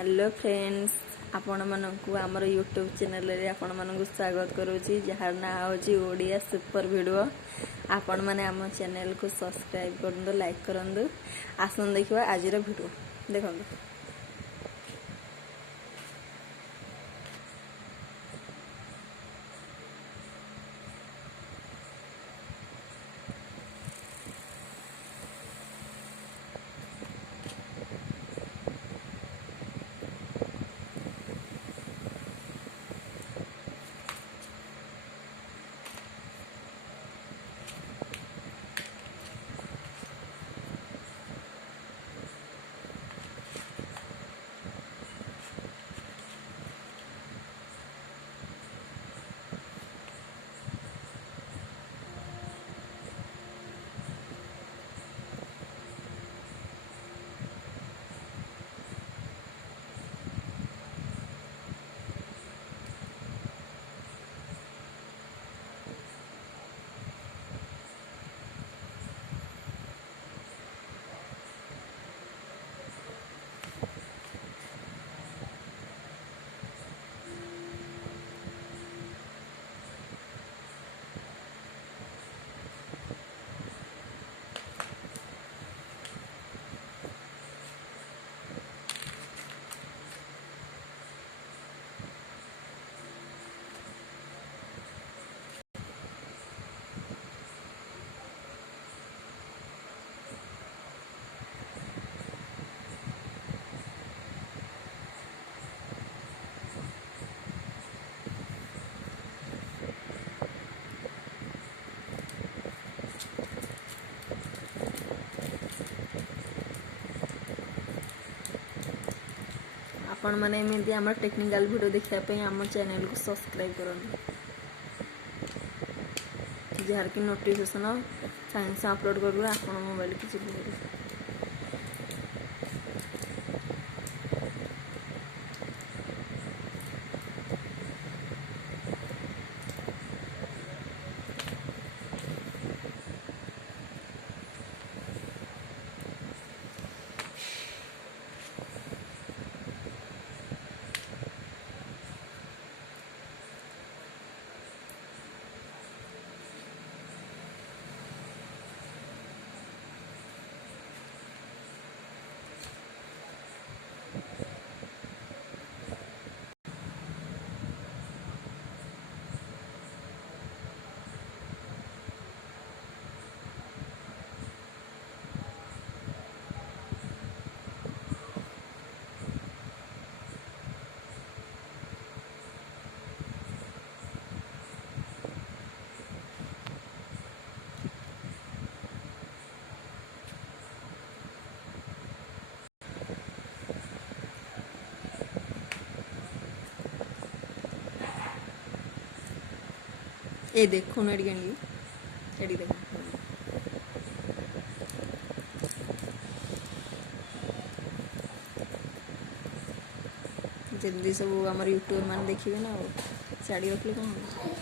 Hello friends, आपण मानकु आमर YouTube channel रे आपण मानकु स्वागत करूची जहार ना होची ओडिया सुपर वीडियो। आपण माने आम चैनल को सब्सक्राइब करंदो, लाइक करंदो। आसन देखिबा आजिर वीडियो देखंदो। आपण माने एमती आम टेक्निकल वीडियो देखा आम चैनल को सब्सक्राइब करें, जार की नोटिफिकेशन साइंस अपलोड कर आप मोबाइल की चलिए। ये देखो एडी एडी देख जल्दी सब आम यूट्यूब मान देखिए ना, साड़ी रखले कौन।